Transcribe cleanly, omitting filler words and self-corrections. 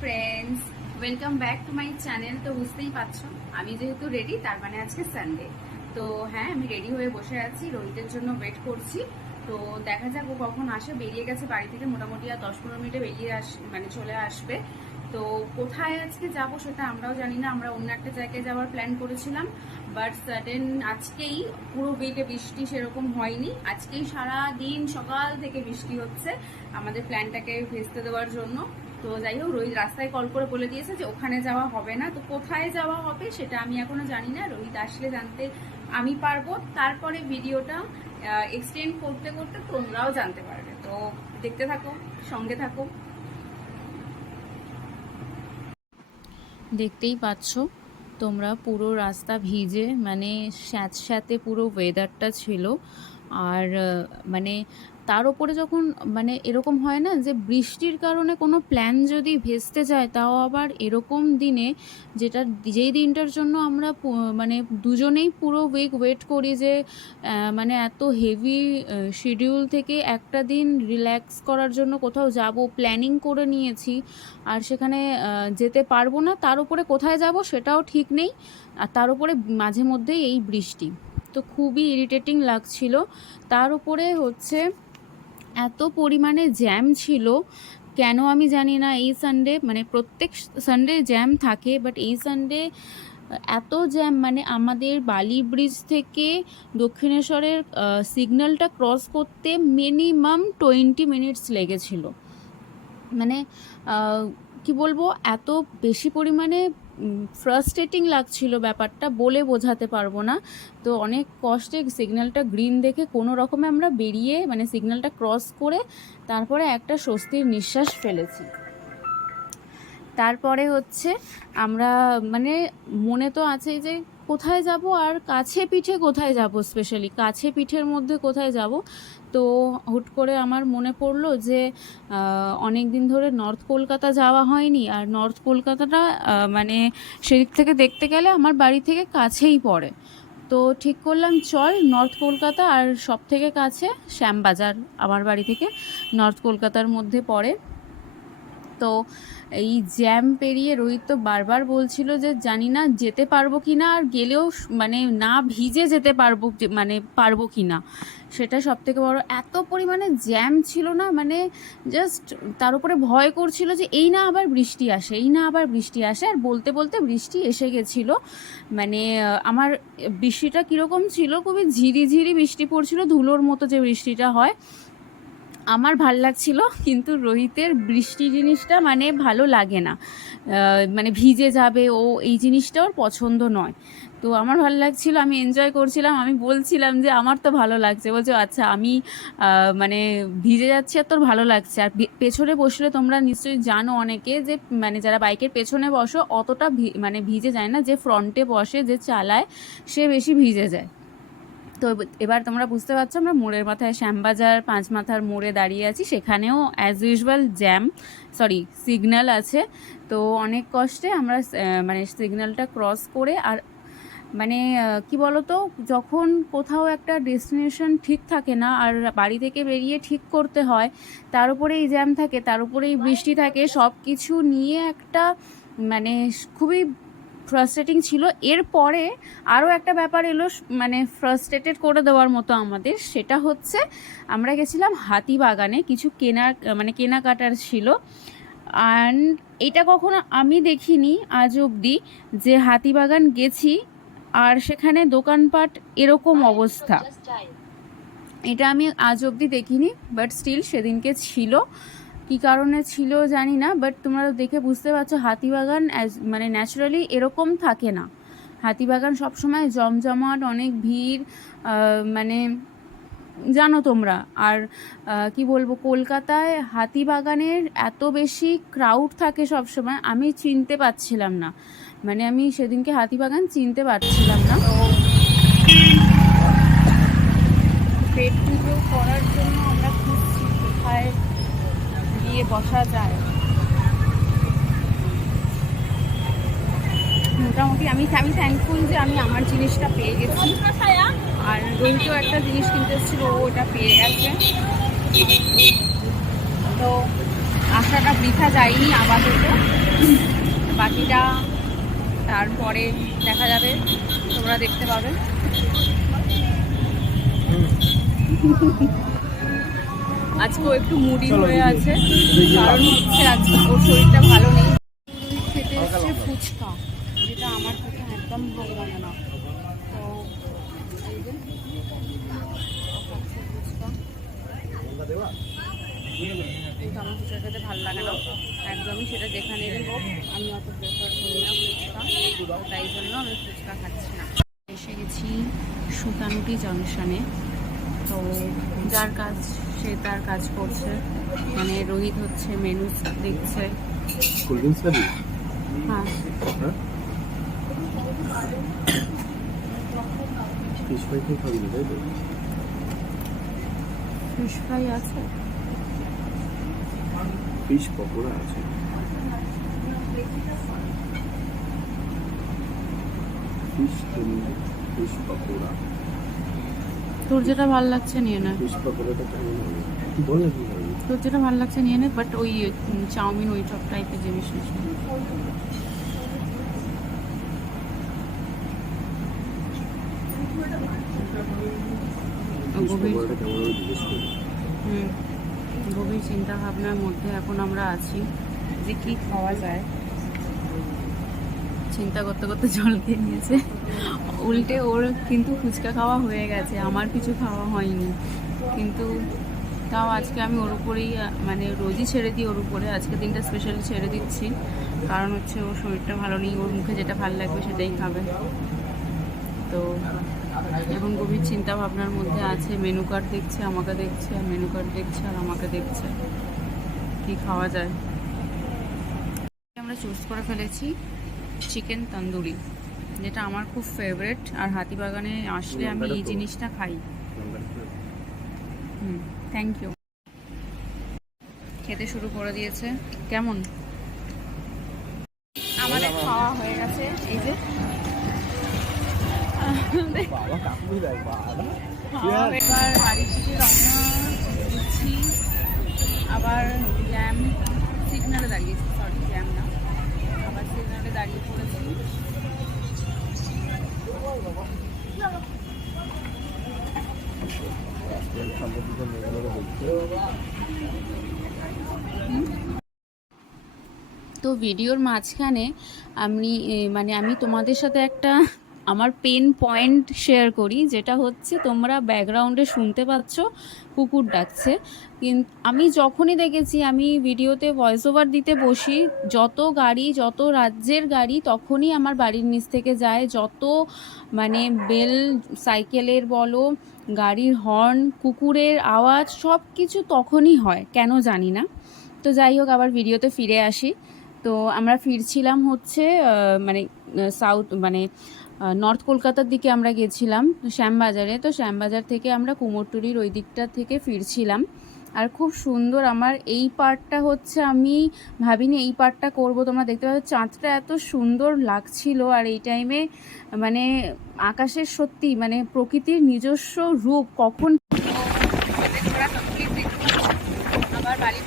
Friends, welcome back to my channel. তো বুঝতেই পারছো আমি যেহেতু রেডি, তার মানে আজকে সানডে। তো হ্যাঁ, আমি রেডি হয়ে বসে আছি, রোহিতের জন্য ওয়েট করছি। তো দেখা যাক ও কখন আসে। বেরিয়ে গেছে বাড়ি থেকে, মোটামুটি আর 10-15 মিনিটে বেরিয়ে চলে আসবে। তো কোথায় আজকে যাব সেটা আমরাও জানি না। আমরা অন্য একটা জায়গায় যাওয়ার প্ল্যান করেছিলাম, বাট সাডেন আজকেই পুরো উইকে বৃষ্টি সেরকম হয়নি। আজকেই সারা দিন সকাল থেকে বৃষ্টি হচ্ছে আমাদের প্ল্যানটাকে ভেস্তে দেওয়ার জন্য। তো যাই হোক, রোহিত রাস্তায় কল করে বলে দিয়েছে যে ওখানে যাওয়া হবে না। তো কোথায় যাওয়া হবে সেটা আমি এখনো জানি না, রোহিত আসলে জানতে আমি পারবো। তারপরে ভিডিওটা এক্সটেন্ড করতে করতে তোমরাও জানতে পারবে। তো দেখতে থাকো, সঙ্গে থাকো। দেখতেই পাচ্ছ তোমরা, পুরো রাস্তা ভিজে, মানে স্যাঁতস্যাঁতে পুরো ওয়েদারটা ছিল। আর মানে তার উপরে যখন মানে এরকম হয় না যে বৃষ্টির কারণে কোনো প্ল্যান যদি ভেস্তে যায়, তাও আবার এরকম দিনে, যেই দিনটার জন্য আমরা মানে দুজনেই পুরো উইক ওয়েট করি যে মানে এত হেভি শিডিউল থেকে একটা দিন রিল্যাক্স করার জন্য কোথাও যাব প্ল্যানিং করে নিয়েছি, আর সেখানে যেতে পারবো না। তার উপরে কোথায় যাব সেটাও ঠিক নেই, আর তার উপরে মাঝে মধ্যেই এই বৃষ্টি। তো খুবই ইরিটেটিং লাগছিল। তার উপরে হচ্ছে এত পরিমাণে জ্যাম ছিল, কেন আমি জানি না। এই সানডে মানে প্রত্যেক সানডে জ্যাম থাকে, বাট এই সানডে এত জ্যাম, মানে আমাদের বালি ব্রিজ থেকে দক্ষিণেশ্বরের সিগন্যালটা ক্রস করতে মিনিমাম 20 মিনিটস লেগেছিল। মানে কি বলবো, এত বেশি পরিমাণে ফ্রাস্ট্রেটিং লাগছিল, ব্যাপারটা বলে বোঝাতে পারবো না। তো অনেক কষ্টে সিগন্যালটা গ্রিন দেখে কোনো রকমে আমরা বেরিয়ে, মানে সিগন্যালটা ক্রস করে তারপরে একটা স্বস্তির নিঃশ্বাস ফেলেছি। তারপরে হচ্ছে আমরা মানে মনে তো আছেই যে কোথায় যাব, আর কাছে পিঠে কোথায় যাব, স্পেশালি কাছে পিঠের মধ্যে কোথায় যাব। তো হুট করে আমার মনে পড়লো যে অনেক দিন ধরে নর্থ কলকাতা যাওয়া হয়নি, আর নর্থ কলকাতাটা মানে সেদিক থেকে দেখতে গেলে আমার বাড়ি থেকে কাছেই পড়ে। তো ঠিক করলাম চল নর্থ কলকাতা, আর সব থেকে কাছে শ্যামবাজার আমার বাড়ি থেকে নর্থ কলকাতার মধ্যে পড়ে। তো এই জ্যাম পেরিয়ে রোহিত তো বারবার বলছিল যে জানি না যেতে পারবো কি না, আর গেলেও মানে না ভিজে যেতে পারবো, মানে পারবো কি না সেটা সব থেকে বড়। এত পরিমাণে জ্যাম ছিল না, মানে জাস্ট তার উপরে ভয় করছিল যে এই না আবার বৃষ্টি আসে, এই না আবার বৃষ্টি আসে। আর বলতে বলতে বৃষ্টি এসে গেছিলো। মানে আমার বৃষ্টিটা কীরকম ছিল, খুবই ঝিরিঝিরি বৃষ্টি পড়ছিল, ধুলোর মতো যে বৃষ্টিটা হয়। আমার ভাল লাগছিল, কিন্তু রোহিতের বৃষ্টি জিনিসটা মানে ভালো লাগে না, মানে ভিজে যাবে ও, এই জিনিসটা ওর পছন্দ নয়। তো আমার ভালো লাগছিল, আমি এনজয় করছিলাম। আমি বলছিলাম যে আমার তো ভালো লাগছে। বলছে আচ্ছা, আমি মানে ভিজে যাচ্ছি আর তোর ভালো লাগছে। আর পেছনে বসলে তোমরা নিশ্চয়ই জানো অনেকে যে মানে যারা বাইকের পেছনে বসো অতটা মানে ভিজে যায় না, যে ফ্রন্টে বসে যে চালায় সে বেশি ভিজে যায়। তো এবার তোমরা বুঝতে পারছো, আমরা মোড়ের মাথায় শ্যামবাজার 5 মাথার মোড়ে দাঁড়িয়ে আছি। সেখানেও অ্যাজ ইউজুয়াল সিগন্যাল আছে। তো অনেক কষ্টে আমরা মানে সিগন্যালটা ক্রস করে, আর মানে কি বলতো, যখন কোথাও একটা ডেস্টিনেশন ঠিক থাকে না, আর বাড়ি থেকে বেরিয়ে ঠিক করতে হয়, তার উপরে এই জ্যাম থাকে, তার উপরে এই বৃষ্টি থাকে, সব কিছু নিয়ে একটা মানে খুবই ফ্রাস্ট্রেটিং ছিল। এরপরে আরও একটা ব্যাপার এলো, মানে ফ্রাস্ট্রেটেড করে দেওয়ার মতো আমাদের। সেটা হচ্ছে আমরা গেছিলাম হাতিবাগানে, কিছু কেনাকাটার ছিল। অ্যান্ড এটা কখনো আমি দেখিনি আজ অবধি, যে হাতিবাগান গেছি আর সেখানে দোকানপাট এরকম অবস্থা, এটা আমি আজ অবধি দেখিনি। বাট স্টিল সেদিনকে ছিল, কী কারণে ছিল জানি না, বাট তোমরা দেখে বুঝতে পারছো হাতিবাগান মানে ন্যাচারালি এরকম থাকে না। হাতিবাগান সবসময় জমজমাট, অনেক ভিড়, মানে জানো তোমরা। আর কি বলবো, কলকাতায় হাতিবাগানের এত বেশি ক্রাউড থাকে সবসময়, আমি চিনতে পারছিলাম না, মানে আমি সেদিনকে হাতিবাগান চিনতে পারছিলাম না। পেট পুজো করার জন্য আমরা খুঁজছি কোথায় গিয়ে বসা যায়। মোটামুটি আমি থ্যাঙ্কফুল যে আমি আমার জিনিসটা পেয়ে গেছি, আর রোহিতও একটা জিনিস কিনতে এসেছিল, ও ওটা পেয়ে গেছে। তো আশাটা বৃথা যায়নি আপাতত। বাকিটা তারপরে দেখা যাবে, তোমরা দেখতে পাবে। আজকেও একটু মুডি হয়ে আছে, কারণ হচ্ছে আজকে ওর শরীরটা ভালো নেই। খেতে এসছে ফুচকা, যেটা আমার কাছে একদম ভালো লাগে না। তো এই যে ফুচকা, কিন্তু আমার ফুচকা খেতে ভালো লাগে না একদমই, সেটা যেখানেরই হোক আমি অত প্রেফার করি না ফুচকা, তাই জন্য আমি ফুচকা খাচ্ছি না। এসে গেছি সুতানুটি জংশনে। তো যার কাজ সে তার কাজ করছে, মানে রোহিত হচ্ছে মেনু দেখছে। হ্যাঁ, ফিশ ফ্রাই কি খাবি না, তাই তো? ফিশ ফ্রাই আছে, ফিশ পকোড়া আছে। ফিশ ফিশ পকোড়া, তোর যেটা ভালো লাগছে নিয়ে নে। ফিশ পকোড়াটা কেমন হবে বলে কি হবে? তোর যেটা ভালো লাগছে নিয়ে নে, বাট ওই চাউমিন ওই সব টাইপের জিনিস নিস না। ফিশ গভীর পকোড়াটা কেমন হবে জিজ্ঞেস করি। গভীর চিন্তা ভাবনার মধ্যে এখন আমরা আছি যে কি খাওয়া যায়। চিন্তা করতে করতে জল খেয়ে নিয়েছে, উল্টে ওর কিন্তু ফুচকা খাওয়া হয়ে গেছে, আমার কিছু খাওয়া হয়নি। কিন্তু তাও আজকে আমি ওর উপরেই, মানে রোজই ছেড়ে দিই ওর উপরে, আজকে দিনটা স্পেশালি ছেড়ে দিচ্ছি, কারণ হচ্ছে ওর শরীরটা ভালো নেই, ওর মুখে যেটা ভালো লাগবে সেটাই খাবে। তো এখন গভীর চিন্তা ভাবনার মধ্যে আছে, মেনু কার্ড দেখছে, আমাকে দেখছে, মেনু কার্ড দেখছে আর আমাকে দেখছে কি খাওয়া যায়। আমরা চুজ করে ফেলেছি চিকেন তন্দুরি, যেটা আমার খুব ফেভারিট, আর হাতিবাগানে আসলে আমি এই জিনিসটা খাই। Thank you. খেতে শুরু করে দিয়েছে। কেমন? আমাদের খাওয়া হয়ে গেছে, এই যে এবার বাড়ির থেকে রওনা দিচ্ছি। আবার জ্যাম সিগনালে দাঁড়িয়েছি, সরি জ্যাম না, আবার সিগনালে দাঁড়িয়ে পড়েছি। তো ভিডিওর মাঝখানে আমি তোমাদের সাথে একটা আমার পেন পয়েন্ট শেয়ার করি, যেটা হচ্ছে তোমরা ব্যাকগ্রাউন্ডে শুনতে পাচ্ছ কুকুর ডাকছে। কিন্তু আমি যখনই দেখেছি, আমি ভিডিওতে ভয়েস ওভার দিতে বসি, যত গাড়ি, যত রাজ্যের গাড়ি তখনই আমার বাড়ির নিচ থেকে যায়, যত মানে বেল, সাইকেলের বলো, গাড়ির হর্ন, কুকুরের আওয়াজ, সব কিছু তখনই হয়, কেন জানি না। তো যাই হোক, আবার ভিডিওতে ফিরে আসি। তো আমরা ফিরছিলাম হচ্ছে সাউথ নর্থ কলকাতার দিকে আমরা গেছিলাম শ্যামবাজারে। তো শ্যামবাজার থেকে আমরা কুমোরটুলির ওই দিকটা থেকে ফিরছিলাম। আর খুব সুন্দর আমার এই পার্টটা হচ্ছে, আমি ভাবিনি এই পার্টটা করব। তোমরা দেখতে পাচ্ছ চাঁদটা এত সুন্দর লাগছিল, আর এই টাইমে মানে আকাশের সত্যি মানে প্রকৃতির নিজস্ব রূপ কখন। আবার বাড়ির